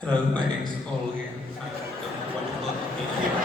Hello, my name is Ollie, and I'm wonderful to be here.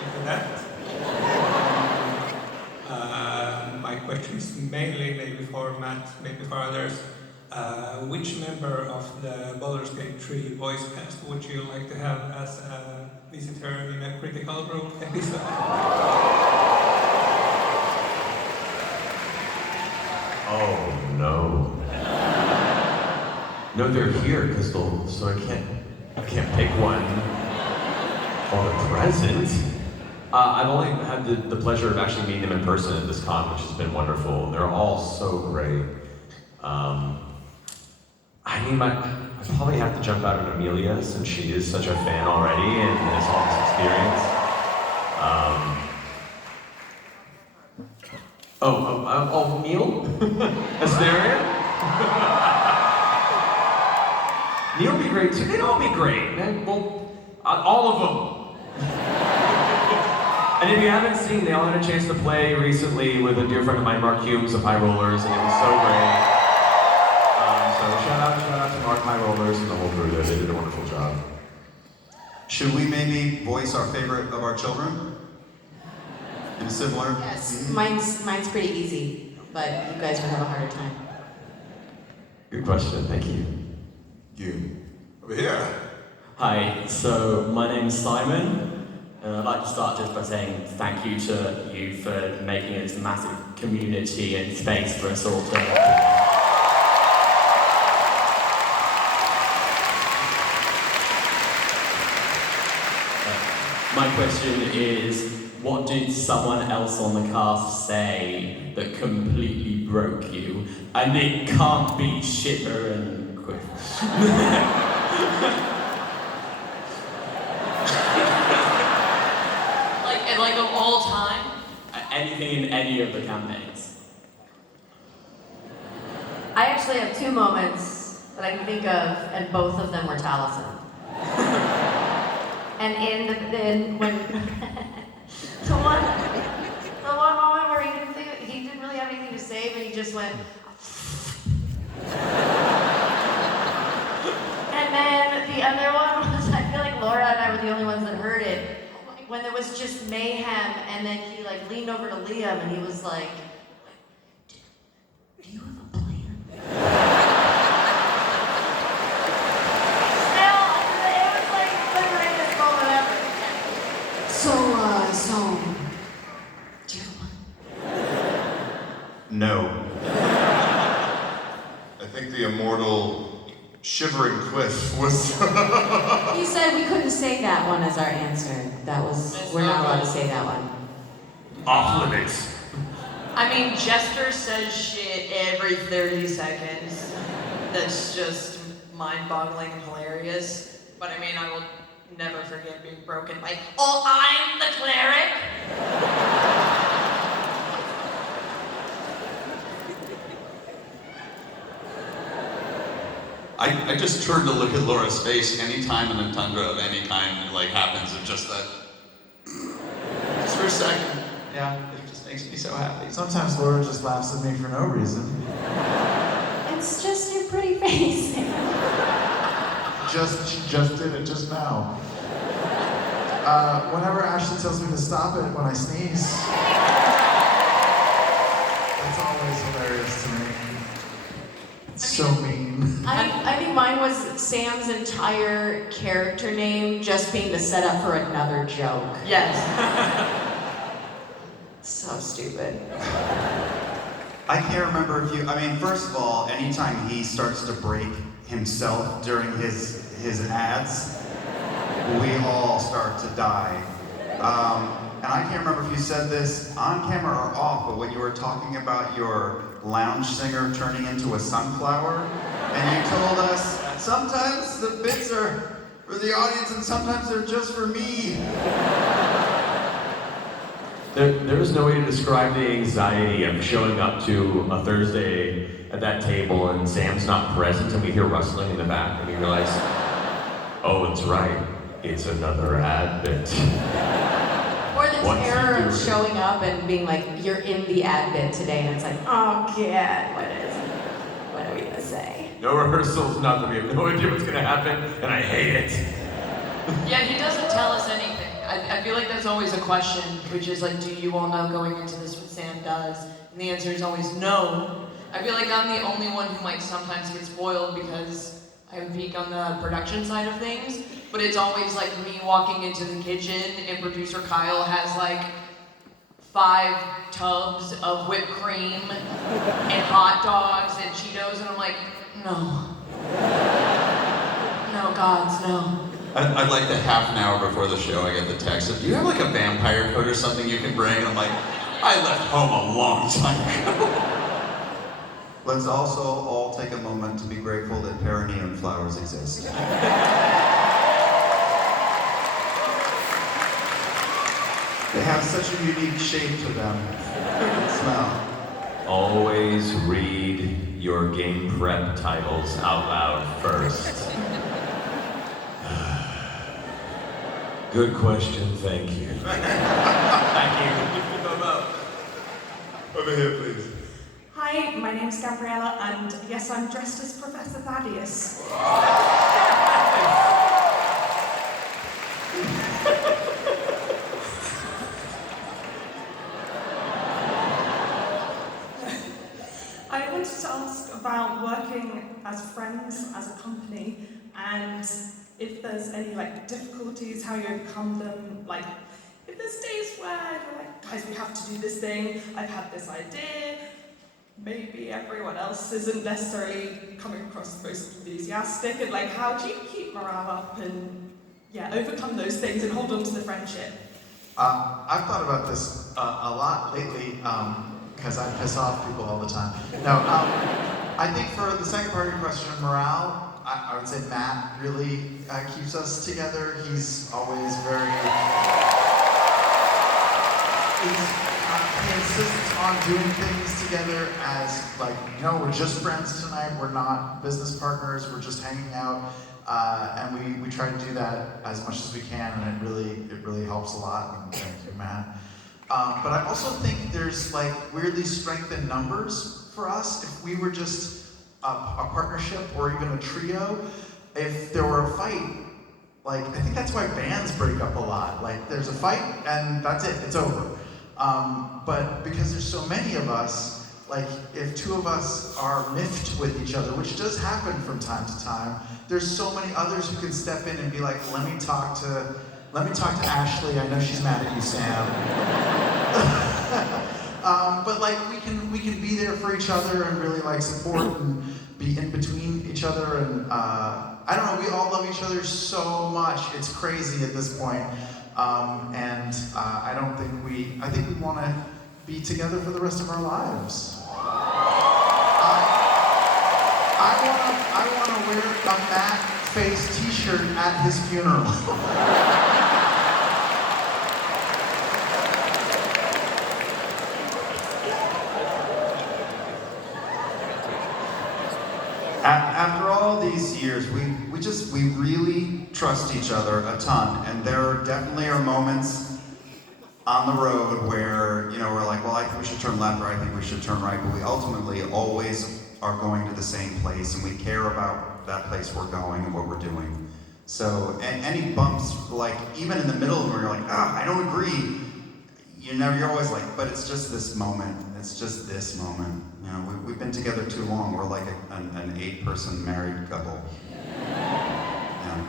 After that, my question is mainly maybe for Matt, maybe for others. Which member of the Baldur's Gate 3 voice cast would you like to have as a visitor in a Critical Role episode? Oh no. No, they're here, Crystal, so I can't pick one or a present. I've only had the pleasure of actually meeting them in person at this con, which has been wonderful. They're all so great. I probably have to jump out at Amelia since she is such a fan already and has all this experience. Neil? Astarion? Neil would be great too. They'd all be great. Well, all of them. And if you haven't seen, they all had a chance to play recently with a dear friend of mine, Mark Humes of High Rollers, and it was so great. So shout out to Mark High Rollers and the whole crew there. They did a wonderful job. Should we maybe voice our favorite of our children? In a similar? Yes, mine's pretty easy, but you guys would have a harder time. Good question, thank you. You. Over here. Hi, so my name's Simon, and I'd like to start just by saying thank you to you for making this massive community and space for us all to... My question is, what did someone else on the cast say that completely broke you? And it can't be Shipper and Quiff. like of all time? Anything in any of the campaigns. I actually have two moments that I can think of, and both of them were Taliesin. And when the one moment where he didn't really have anything to say, but he just went. And then the other one was, I feel like Laura and I were the only ones that heard it, when there was just mayhem, and then he like leaned over to Liam and he was like, "Do you have a plan?" Still, it was like the greatest moment ever. So, do you have one? No. I think the immortal Shivering Quiff was... He said we couldn't say that one as our answer. We're not allowed to say that one. Off limits. I mean, Jester says shit every 30 seconds. That's just mind-boggling and hilarious. But I mean, I will never forget being broken by, "Oh, I'm the cleric!" I just turned to look at Laura's face anytime an entendre of any kind happens, and just that... just for a second. Yeah, it just makes me so happy. Sometimes Laura just laughs at me for no reason. It's just your pretty face. She just did it just now. Whenever Ashley tells me to stop it when I sneeze, it's always hilarious to me. It's so mean. I think mine was Sam's entire character name just being the setup for another joke. Yes. So stupid. I can't remember if you... I mean, first of all, anytime he starts to break himself during his ads, we all start to die. And I can't remember if you said this on camera or off, but when you were talking about your lounge singer turning into a sunflower, and you told us, sometimes the bits are for the audience and sometimes they're just for me. There is no way to describe the anxiety of showing up to a Thursday at that table and Sam's not present and we hear rustling in the back and we realize, oh, it's right, it's another ad bit. Or the What's he terror of doing? showing up and being like, you're in the ad bit today, and it's like, oh God, what are we gonna say? No rehearsals, nothing. We have no idea what's gonna happen, and I hate it. Yeah, he doesn't tell us anything. I feel like that's always a question, which is like, do you all know going into this what Sam does? And the answer is always no. I feel like I'm the only one who might sometimes get spoiled because I have a peek on the production side of things, but it's always like me walking into the kitchen and producer Kyle has like 5 tubs of whipped cream and hot dogs and Cheetos, and I'm like, no. No, gods, no. I'd like to half an hour before the show, I get the text of, do you have like a vampire coat or something you can bring? And I'm like, I left home a long time ago. Let's also all take a moment to be grateful that perineum flowers exist. They have such a unique shape to them and smell. Always read your game prep titles out loud first. Good question, thank you. Thank you. Over here, please. Hi, my name's Gabriella, and yes, I'm dressed as Professor Thaddeus. I wanted to ask about working as friends, as a company, and if there's any difficulties, how you overcome them. Like, if there's days where you're like, guys, we have to do this thing, I've had this idea, maybe everyone else isn't necessarily coming across most enthusiastic, and how do you keep morale up and overcome those things and hold on to the friendship? I've thought about this a lot lately, because I piss off people all the time. No, I think for the second part of your question, morale, I would say Matt really keeps us together. He's always very... He insists on doing things together as no, we're just friends tonight, we're not business partners, we're just hanging out, and we try to do that as much as we can, and it really helps a lot, and thank you, Matt. But I also think there's weirdly strength in numbers for us. If we were just a partnership or even a trio, if there were a fight, I think that's why bands break up a lot. There's a fight and that's it, it's over. But because there's so many of us, if 2 of us are miffed with each other, which does happen from time to time, there's so many others who can step in and be like, let me talk to Ashley, I know she's mad at you, Sam. But we can be there for each other and really support and be in between each other, and I don't know, we all love each other so much, it's crazy at this point. And I think we want to be together for the rest of our lives. I want to wear a Matt Face t-shirt at his funeral. After all these years, we really trust each other a ton, and there definitely are moments on the road where we're like, well, I think we should turn left, or I think we should turn right, but we ultimately always are going to the same place, and we care about that place we're going and what we're doing. So any bumps, even in the middle where you're like, I don't agree, you're always like, but it's just this moment. It's just this moment. We've been together too long. We're like an 8-person married couple. Yeah.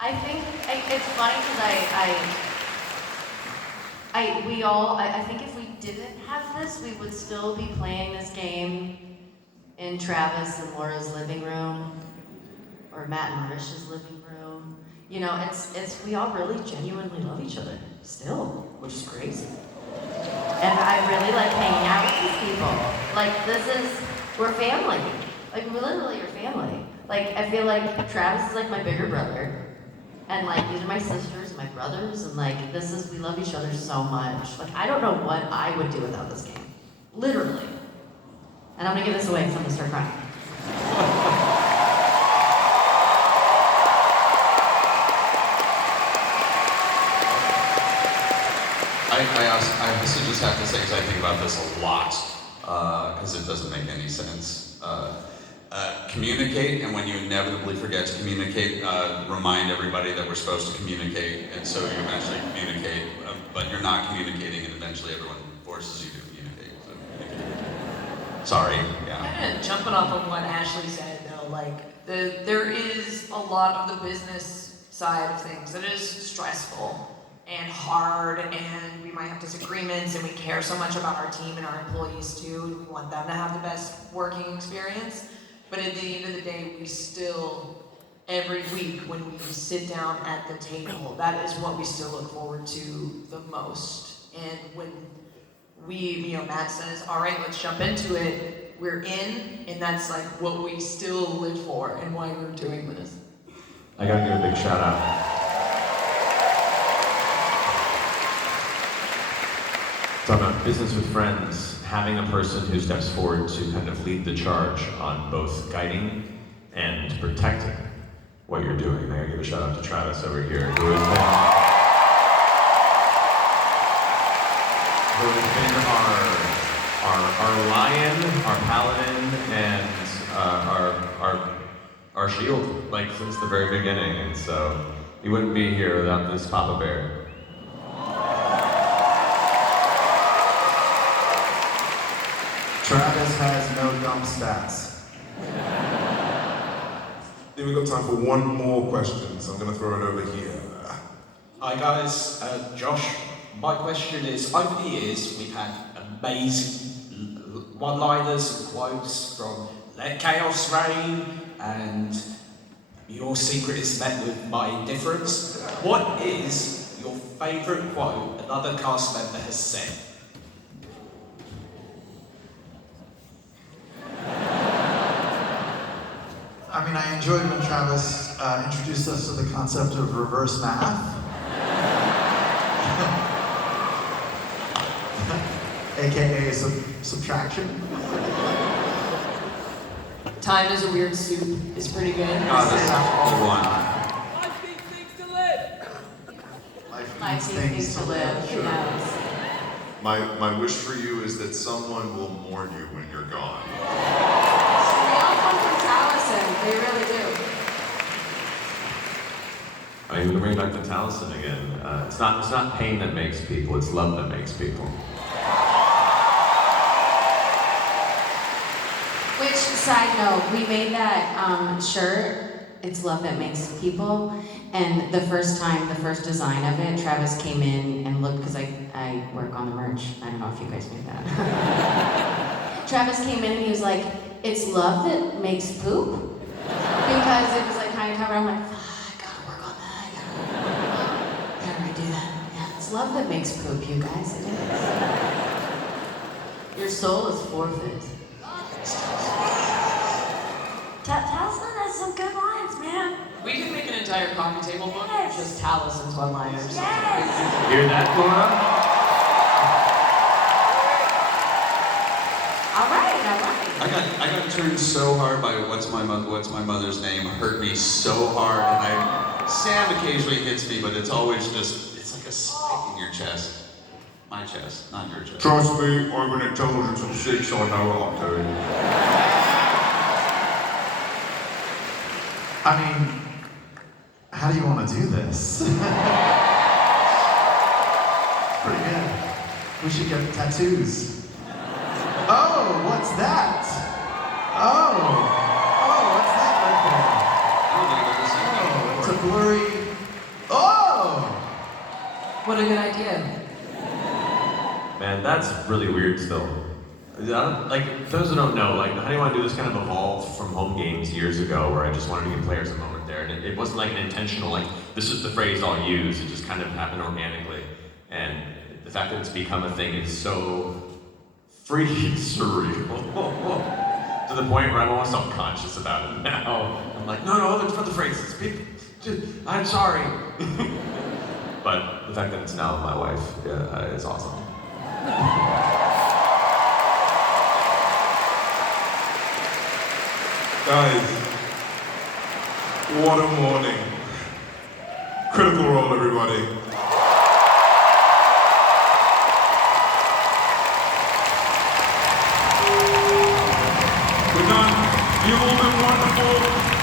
I think it's funny because I think if we didn't have this, we would still be playing this game in Travis and Laura's living room, or Matt and Marisha's living room. We all really genuinely love each other still, which is crazy. And I really like hanging out with these people. We're family. We literally are family. I feel like Travis is my bigger brother. And these are my sisters and my brothers, and we love each other so much. I don't know what I would do without this game. Literally. And I'm gonna give this away because I'm gonna start crying. I also just have to say, because I think about this a lot, because it doesn't make any sense. communicate, and when you inevitably forget to communicate, remind everybody that we're supposed to communicate, and so you eventually communicate, but you're not communicating, and eventually everyone forces you to communicate. So communicate. Sorry, yeah. Kind of jumping off of what Ashley said, though, like there is a lot of the business side of things that is stressful and hard, and we might have disagreements, and we care so much about our team and our employees too, and we want them to have the best working experience. But at the end of the day, we still, every week when we sit down at the table, that is what we still look forward to the most. And when we, Matt says, all right, let's jump into it, we're in, and that's like what we still live for and why we're doing this. I gotta give a big shout out. Talking about business with friends, having a person who steps forward to kind of lead the charge on both guiding and protecting what you're doing. I gotta give a shout out to Travis over here, who has been our lion, our paladin, and our shield, like since the very beginning. And so he wouldn't be here without this Papa Bear. Travis has no dumb stats. Then we've got time for one more question, so I'm going to throw it over here. Hi guys, Josh. My question is, over the years we've had amazing one-liners and quotes from Let Chaos Reign and Your Secret is Met with My Indifference. What is your favourite quote another cast member has said? I mean, I enjoyed when Travis introduced us to the concept of reverse math. AKA subtraction. Time is a weird soup is pretty good. Oh, this is a good one. Life needs things to live. Sure. Yes. My wish for you is that someone will mourn you when you're gone. They all come from Taliesin. They really do. I mean, we're bringing back to Taliesin again. It's not pain that makes people, it's love that makes people. Which, side note, we made that shirt, It's Love That Makes People, and the first design of it, Travis came in and looked, because I work on the merch, I don't know if you guys knew that. Travis came in and he was like, it's love that makes poop? Because it was like kind of covered, I'm like, I gotta work on that, I gotta redo that. Yeah, it's love that makes poop, you guys, it is. Your soul is forfeit. Taliesin has some good lines, man. We can make an entire coffee table book of just Taliesin's one-liners. Yes! Hear that, Laura? All right. I got turned so hard by what's my mother's name hurt me so hard, and Sam occasionally hits me, but it's always just it's like a spike in your chest. My chest, not your chest. Trust me, I've been intelligence of 6, I know what I'm doing. I mean, how do you want to do this? Pretty good. We should get tattoos. Oh, what's that? Oh, what's that right there? Oh, it's a blurry. Oh! What a good idea. Man, that's really weird still. Like, those who don't know, like, How Do You Want to Do This kind of evolved from home games years ago, where I just wanted to give players a moment there, and it wasn't like an intentional, like, this is the phrase I'll use, it just kind of happened organically. And the fact that it's become a thing is so freaking surreal. To the point where I'm almost self-conscious about it now. I'm like, no, that's for the phrases. I'm sorry. But the fact that it's now my wife is awesome. Guys, what a morning. Critical Role, everybody. We're done. You've all been wonderful.